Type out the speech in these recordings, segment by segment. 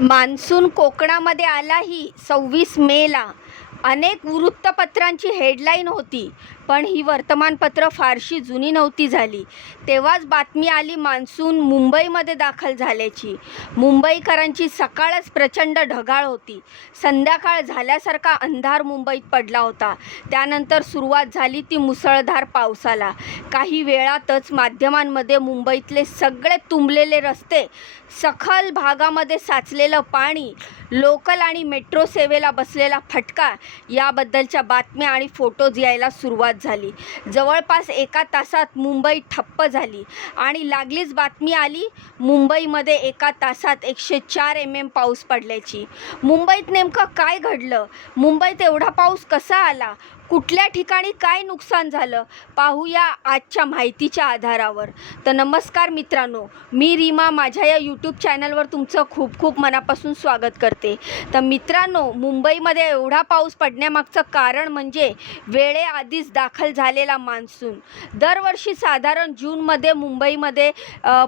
Monsoon कोकणामध्ये आलाही सव्वीस मेला. अनेक वृत्तपत्रांची हेडलाईन होती. पण ही वर्तमानपत्र फारशी जुनी नव्हती झाली. तेव्हाच बातमी आली मान्सून मुंबईमध्ये दाखल झाल्याची. मुंबईकरांची सकाळच प्रचंड ढगाळ होती. संध्याकाळ झाल्यासारखा अंधार मुंबईत पडला होता. त्यानंतर सुरुवात झाली ती मुसळधार पावसाला. काही वेळातच माध्यमांमध्ये मुंबईतले सगळे तुंबलेले रस्ते सखल भागामध्ये साचलेलं पाणी लोकल आणि मेट्रो सेवेला बसलेला फटका याबद्दलच्या बातम्या आणि फोटोज यायला सुरुवात झाली. जवळपास एका तासात मुंबई ठप्प झाली आणि लागलीच बातमी आली मुंबईमध्ये एका तासात एकशे चार एम एम पाऊस पडल्याची. मुंबईत नेमकं काय घडलं? मुंबईत एवढा पाऊस कसा आला? कुठल्या ठिकाणी काय नुकसान झालं पाहूया आजच्या माहितीच्या आधारावर. तर नमस्कार मित्रांनो मी रीमा माझ्या या यूट्यूब चॅनलवर तुमचं खूप खूप मनापासून स्वागत करते. तर मित्रांनो मुंबईमध्ये एवढा पाऊस पडण्यामागचं कारण म्हणजे वेळेआधीच दाखल झालेला मान्सून. दरवर्षी साधारण जूनमध्ये मुंबईमध्ये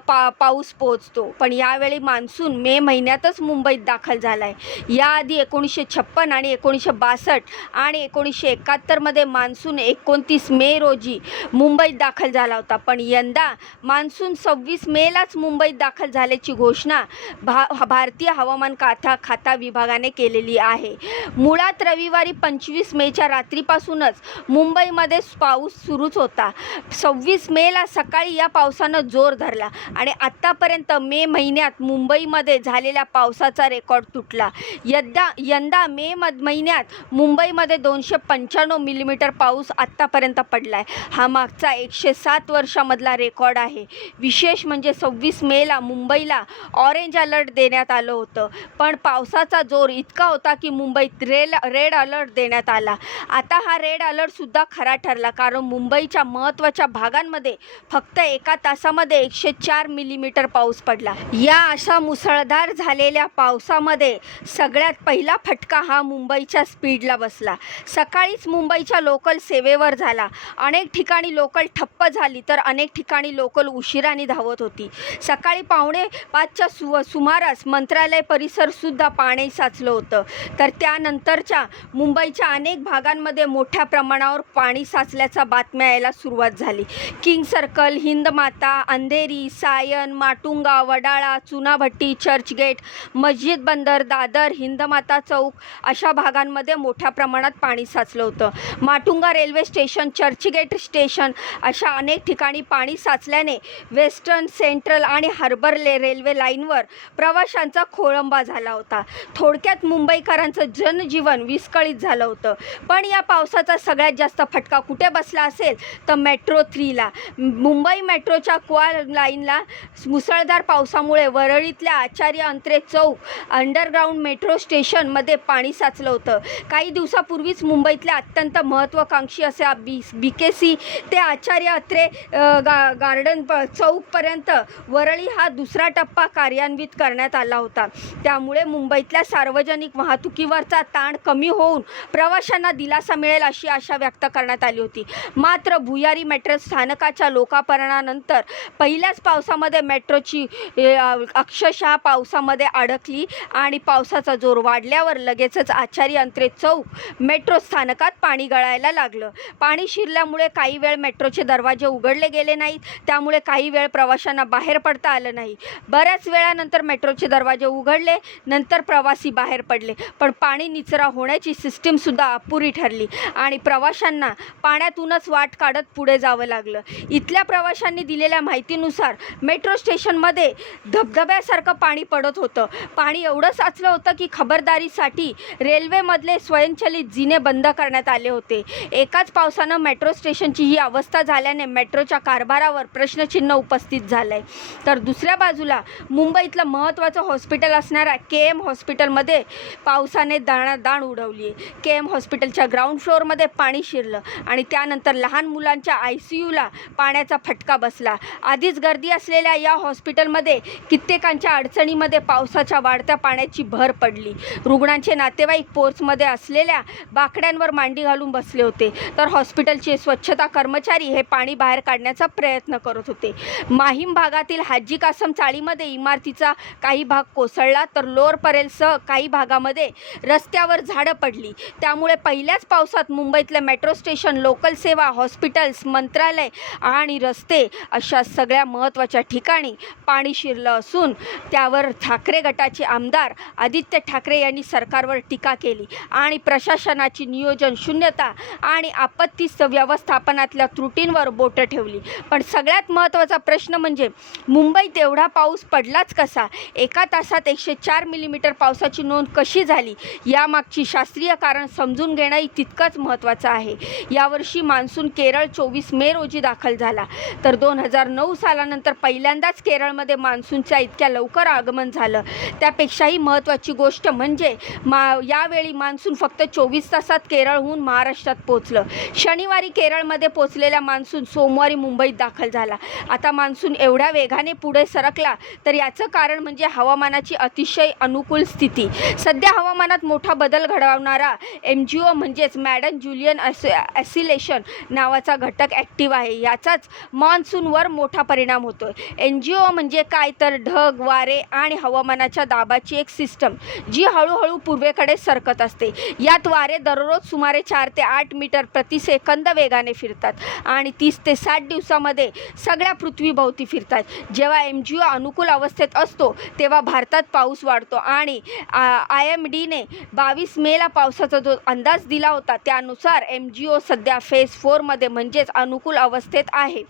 पा पाऊस पोहोचतो. पण यावेळी मान्सून मे महिन्यातच मुंबईत दाखल झाला आहे याआधी एकोणीसशे छप्पन आणि एकोणीसशे बासष्ट आणि एकोणीसशे एकाहत्तरमध्ये मान्सून एकोणतीस मे रोजी मुंबईत दाखल झाला होता. पण यंदा मान्सून सव्वीस मेलाच मुंबईत दाखल झाल्याची घोषणा भा भारतीय हवामान खाता खाता विभागाने केलेली आहे. मुळात रविवारी पंचवीस मेच्या रात्रीपासूनच मुंबईमध्ये पाऊस सुरूच होता. सव्वीस मेला सकाळी या पावसानं जोर धरला आणि आत्तापर्यंत मे महिन्यात मुंबईमध्ये झालेल्या पावसाचा रेकॉर्ड तुटला. यंदा यंदा मे मध महिन्यात मुंबईमध्ये दोनशे पंच्याण्णव मिलीमीटर पाऊस आत्तापर्यंत पडला आहे हा मागचा एकशे सात वर्षामधला रेकॉर्ड आहे. विशेष म्हणजे सव्वीस मेला मुंबईला ऑरेंज अलर्ट देण्यात आलं होतं. पण पावसाचा जोर इतका होता की मुंबईत रेल रेड अलर्ट देण्यात आला. आता हा रेड अलर्टसुद्धा खरा ठरला कारण मुंबईच्या महत्त्वाच्या भागांमध्ये फक्त एका तासामध्ये एकशे चार मिलीमीटर पाऊस पडला. या अशा मुसळधार झालेल्या पावसामध्ये सगळ्यात पहिला फटका हा मुंबईच्या स्पीडला बसला. सकाळीच मुंबईच्या लोकल सेवेवर झाला. अनेक ठिकाणी लोकल ठप्प झाली तर अनेक ठिकाणी लोकल उशिराने धावत होती. सकाळी पावणे पाचच्या सु सुमारास मंत्रालय परिसरसुद्धा पाणी साचलं होतं. तर त्यानंतरच्या मुंबईच्या अनेक भागांमध्ये मोठ्या प्रमाणावर पाणी साचल्याचा बातम्या यायला सुरुवात झाली. किंग सर्कल हिंदमाता अंधेरी सायन माटुंगा वडाळा चुनाभट्टी चर्चगेट मस्जिद बंदर दादर हिंदमाता चौक अशा भागांमध्ये मोठ्या प्रमाणात पाणी साचलं होतं. Matunga railway station Churchgate station अशा अनेक ठिकाणी पाणी साचल्याने वेस्टर्न सेंट्रल आणि हार्बर ले रेल्वे लाईनवर प्रवाशांचा खोळंबा झाला होता. थोडक्यात मुंबईकरांचं जनजीवन विस्कळीत झालं होतं. पण या पावसाचा सगळ्यात जास्त फटका कुठे बसला असेल तर मेट्रो थ्रीला. मुंबई मेट्रोच्या क्वा लाईनला मुसळधार पावसामुळे वरळीतल्या आचार्य अंत्रे चौक अंडरग्राऊंड मेट्रो स्टेशनमध्ये पाणी साचलं होतं. काही दिवसापूर्वीच मुंबईतल्या अत्यंत अत्यंत महत्त्वाकांक्षी असा बी बी के सी ते आचार्य अत्रे गा गार्डन प चौकपर्यंत वरळी हा दुसरा टप्पा कार्यान्वित करण्यात आला होता. त्यामुळे मुंबईतल्या सार्वजनिक वाहतुकीवरचा ताण कमी होऊन प्रवाशांना दिलासा मिळेल अशी आशा व्यक्त करण्यात आली होती. मात्र भुयारी मेट्रो स्थानकाच्या लोकापर्णानंतर पहिल्याच पावसामध्ये मेट्रोची अक्षरशः पावसामध्ये अडकली आणि पावसाचा जोर वाढल्यावर लगेचच आचार्य अंत्रे चौक मेट्रो स्थानकात पाणी पाणी गळायला लागलं. पाणी शिरल्यामुळे काही वेळ मेट्रोचे दरवाजे उघडले गेले नाहीत. त्यामुळे काही वेळ प्रवाशांना बाहेर पडता आलं नाही. बऱ्याच वेळानंतर मेट्रोचे दरवाजे उघडले नंतर प्रवासी बाहेर पडले. पण पाणी निचरा होण्याची सिस्टीमसुद्धा अपुरी ठरली आणि प्रवाशांना पाण्यातूनच वाट काढत पुढे जावं लागलं. इथल्या प्रवाशांनी दिलेल्या माहितीनुसार मेट्रो स्टेशनमध्ये धबधब्यासारखं पाणी पडत होतं. पाणी एवढं साचलं होतं की खबरदारीसाठी रेल्वेमधले स्वयंचलित जिने बंद करण्यात आले होते. एकाच पावसानं मेट्रो स्टेशनची ही अवस्था झाल्याने मेट्रोच्या कारभारावर प्रश्नचिन्ह उपस्थित झालं आहे तर दुसऱ्या बाजूला मुंबईतलं महत्त्वाचं हॉस्पिटल असणाऱ्या के एम हॉस्पिटलमध्ये पावसाने दाणादाण उडवली आहे के एम हॉस्पिटलच्या ग्राउंड फ्लोअरमध्ये पाणी शिरलं आणि त्यानंतर लहान मुलांच्या आय सी यूला पाण्याचा फटका बसला. आधीच गर्दी असलेल्या या हॉस्पिटलमध्ये कित्येकांच्या अडचणीमध्ये पावसाच्या वाढत्या पाण्याची भर पडली. रुग्णांचे नातेवाईक पोर्चमध्ये असलेल्या बाकड्यांवर मांडी घालून बसले होते. तर हॉस्पिटलचे स्वच्छता कर्मचारी हे पाणी बाहेर काढण्याचा प्रयत्न करत होते. माहीम भागातील हाजी कासम चाळीमध्ये इमारतीचा काही भाग कोसळला तर लोअर परेलसह काही भागामध्ये रस्त्यावर झाडं पडली. त्यामुळे पहिल्याच पावसात मुंबईतलं मेट्रो स्टेशन लोकल सेवा हॉस्पिटल्स मंत्रालय आणि रस्ते अशा सगळ्या महत्त्वाच्या ठिकाणी पाणी शिरलं असून त्यावर ठाकरे गटाचे आमदार आदित्य ठाकरे यांनी सरकारवर टीका केली आणि प्रशासनाची नियोजन शून्य शून्यता आणि आपत्ती व्यवस्थापनातल्या त्रुटींवर बोटं ठेवली. पण सगळ्यात महत्त्वाचा प्रश्न म्हणजे मुंबईत एवढा पाऊस पडलाच कसा? एका तासात एकशे चार मिलीमीटर पावसाची नोंद कशी झाली? यामागची शास्त्रीय कारण समजून घेणंही तितकंच महत्त्वाचं आहे. यावर्षी मान्सून केरळ चोवीस मे रोजी दाखल झाला. तर दोन हजार नऊ सालानंतर पहिल्यांदाच केरळमध्ये मान्सूनच्या इतक्या लवकर आगमन झालं. त्यापेक्षाही महत्त्वाची गोष्ट म्हणजे मा यावेळी मान्सून फक्त चोवीस तासात केरळहून महाराष्ट्रात पोचलं शनिवारी केरळमध्ये पोचलेला मान्सून सोमवारी मुंबईत दाखल झाला. आता मान्सून एवढ्या वेगाने पुढे सरकला तर याचं कारण म्हणजे हवामानाची अतिशय अनुकूल स्थिती. सध्या हवामानात मोठा बदल घडवणारा एम जी ओ म्हणजेच मॅडन जुलियन ॲसिलेशन नावाचा घटक ॲक्टिव्ह आहे. याचाच मान्सूनवर मोठा परिणाम होतो एन जी ओ म्हणजे काय तर ढग वारे आणि हवामानाच्या दाबाची एक सिस्टम जी हळूहळू पूर्वेकडे सरकत असते. यात वारे दररोज सुमारे चार चार ते आठ मीटर प्रतिसेकंद वेगाने फिरतात आणि तीस ते साठ दिवसामध्ये सगळ्या पृथ्वीभोवती फिरतात. जेव्हा एम जी ओ अनुकूल अवस्थेत असतो तेव्हा भारतात पाऊस वाढतो आणि आय एम डीने बावीस मेला पावसाचा जो अंदाज दिला होता त्यानुसार एम जी ओ सध्या फेज फोरमध्ये म्हणजेच अनुकूल अवस्थेत आहे.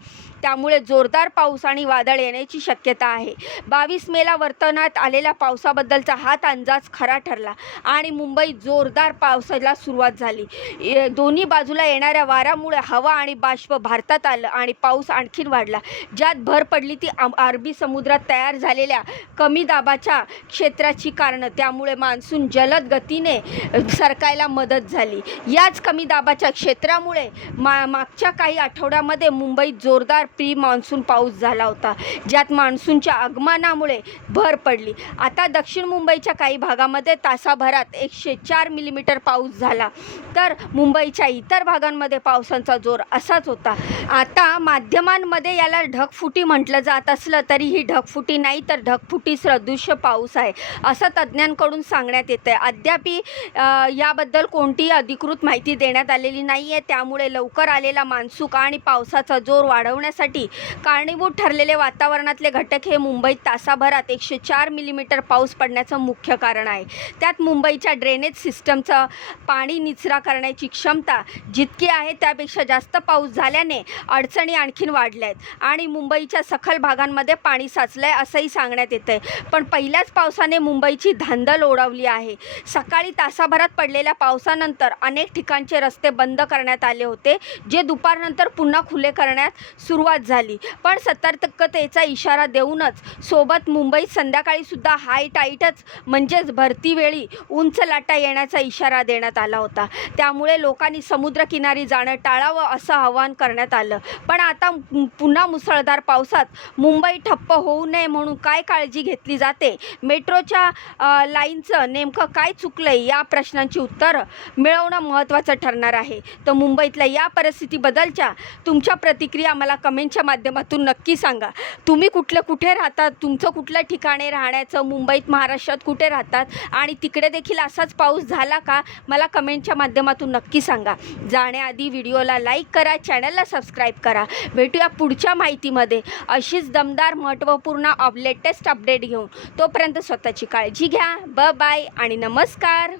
त्यामुळे जोरदार पाऊस आणि वादळ येण्याची शक्यता आहे. बावीस मेला वर्तवण्यात आलेल्या पावसाबद्दलचा हात अंदाज खरा ठरला आणि मुंबई जोरदार पावसाला सुरुवात झाली. दोन्ही बाजूला येणाऱ्या वाऱ्यामुळे हवा आणि बाष्प भारतात आलं आणि पाऊस आणखीन वाढला. ज्यात भर पडली ती अरबी समुद्रात तयार झालेल्या कमी दाबाच्या क्षेत्राची कारणं. त्यामुळे मान्सून जलद गतीने सरकायला मदत झाली. याच कमी दाबाच्या क्षेत्रामुळे मा मागच्या काही आठवड्यामध्ये मुंबईत जोरदार प्री मान्सून पाऊस झाला होता. ज्यात मान्सूनच्या आगमनामुळे भर पडली. आता दक्षिण मुंबईच्या काही भागामध्ये तासाभरात एकशे चार मिलीमीटर पाऊस झाला. तर मुंबईच्या इतर भागांमध्ये पावसाचा जोर असाच होता. आता माध्यमांमध्ये याला ढगफुटी म्हटलं जात असलं तरी ही ढगफुटी नाही तर ढगफुटी सदृश्य पाऊस आहे असं तज्ज्ञांकडून सांगण्यात येतं आहे अद्यापि याबद्दल कोणतीही अधिकृत माहिती देण्यात आलेली नाही आहे त्यामुळे लवकर आलेला मान्सूक आणि पावसाचा जोर वाढवण्यासाठी कारणीभूत ठरलेले वातावरणातले घटक हे मुंबईत तासाभरात एकशे चार मिलीमीटर पाऊस पडण्याचं मुख्य कारण आहे. त्यात मुंबईच्या ड्रेनेज सिस्टमचं पाणी निचरा करण्याची क्षमता जितकी आहे त्यापेक्षा जास्त पाऊस झाल्याने अडचणी आणखीन वाढल्या आहेत आणि मुंबईच्या सखल भागांमध्ये पाणी साचलं आहे असंही सांगण्यात येतं आहे पण पहिल्याच पावसाने मुंबईची धांदल ओढवली आहे. सकाळी तासाभरात पडलेल्या पावसानंतर अनेक ठिकाणचे रस्ते बंद करण्यात आले होते जे दुपारनंतर पुन्हा खुले करण्यात सुरुवात झाली. पण सतर्कतेचा इशारा देऊनच सोबत मुंबईत संध्याकाळीसुद्धा हाय टाईटच म्हणजेच भरतीवेळी उंच लाटा येण्याचा इशारा देण्यात आला होता. त्यामुळे लोकांनी समुद्रकिनारी जाणं टाळावं असं आवाहन करण्यात आलं. पण आता पुन्हा मुसळधार पावसात मुंबई ठप्प होऊ नये म्हणून काय काळजी घेतली जाते? मेट्रोच्या लाईनचं नेमकं काय चुकलं आहे या प्रश्नांची उत्तरं मिळवणं महत्त्वाचं ठरणार आहे. तर मुंबईतल्या या परिस्थितीबद्दलच्या तुमच्या प्रतिक्रिया मला कमेंटच्या माध्यमातून नक्की सांगा. तुम्ही कुठलं कुठे राहतात? तुमचं कुठल्या ठिकाणी राहण्याचं? मुंबईत महाराष्ट्रात कुठे राहतात? आणि तिकडे देखील असाच पाऊस झाला का? मला कमेंटच्या माध्यमातून नक्की सांगा. जाण्याआधी व्हिडिओला लाईक करा चॅनलला सबस्क्राईब करा. भेटूया पुढच्या माहितीमध्ये. अशीच दमदार महत्त्वपूर्ण लेटेस्ट अपडेट घेऊन. तोपर्यंत स्वतःची काळजी घ्या. ब बाय आणि नमस्कार.